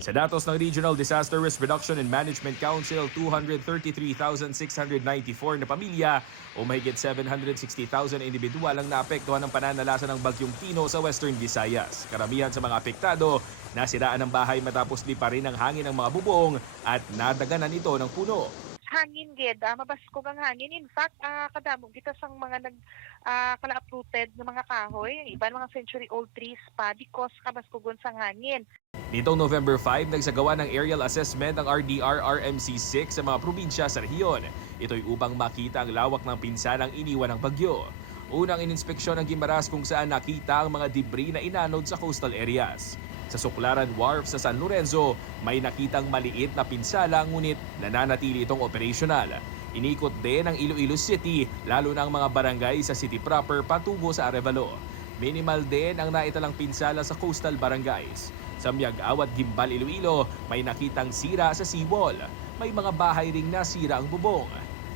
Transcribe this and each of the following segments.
Sa datos ng Regional Disaster Risk Reduction and Management Council, 233,694 na pamilya o mahigit 760,000 individual ang naapektuhan ng pananalasa ng Bagyong Tino sa Western Visayas. Karamihan sa mga apektado, nasiraan ang bahay matapos liparin ng hangin ng mga bubong at nadaganan ito ng puno. Hangin gid, mabaskog ang hangin. In fact, kadamo kita sang mga kala-uprooted ng mga kahoy, iban mga century-old trees pa because kabaskogon sang hangin. Nitong November 5, nagsagawa ng aerial assessment ang RDR-RMC6 sa mga probinsya sa rehiyon. Ito'y upang makita ang lawak ng pinsanang iniwan ng bagyo. Unang ininspeksyon ng Guimaras kung saan nakita ang mga debris na inanod sa coastal areas. Sa Suklaran Wharf sa San Lorenzo, may nakitang maliit na pinsala ngunit nananatili itong operational. Inikot din ang Iloilo City, lalo na ang mga barangay sa city proper patungo sa Arevalo. Minimal din ang naitalang pinsala sa coastal barangays. Sa Miag-Aw at Gimbal, Iloilo, may nakitang sira sa seawall. May mga bahay ring nasira ang bubong.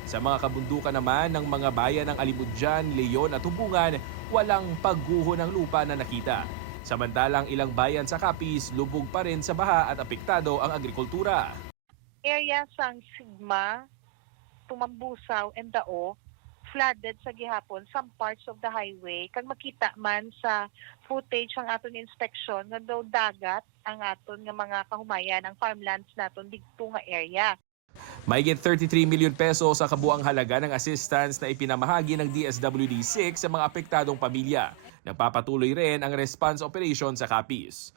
Sa mga kabundukan naman ng mga bayan ng Alimudjan, Leon at Tubungan, walang pagguho ng lupa na nakita. Samantalang ilang bayan sa Capiz, lubog pa rin sa baha at apektado ang agrikultura. Area sang Sigma, Tumambusaw, and Dao, flooded sa gihapon some parts of the highway. Kag makita man sa footage ang aton inspection nga daw dagat ang aton nga mga kahumayan, ang farmlands naton didto nga area. Mahigit 33 milyon peso sa kabuang halaga ng assistance na ipinamahagi ng DSWD6 sa mga apektadong pamilya. Nagpapatuloy rin ang response operation sa Capiz.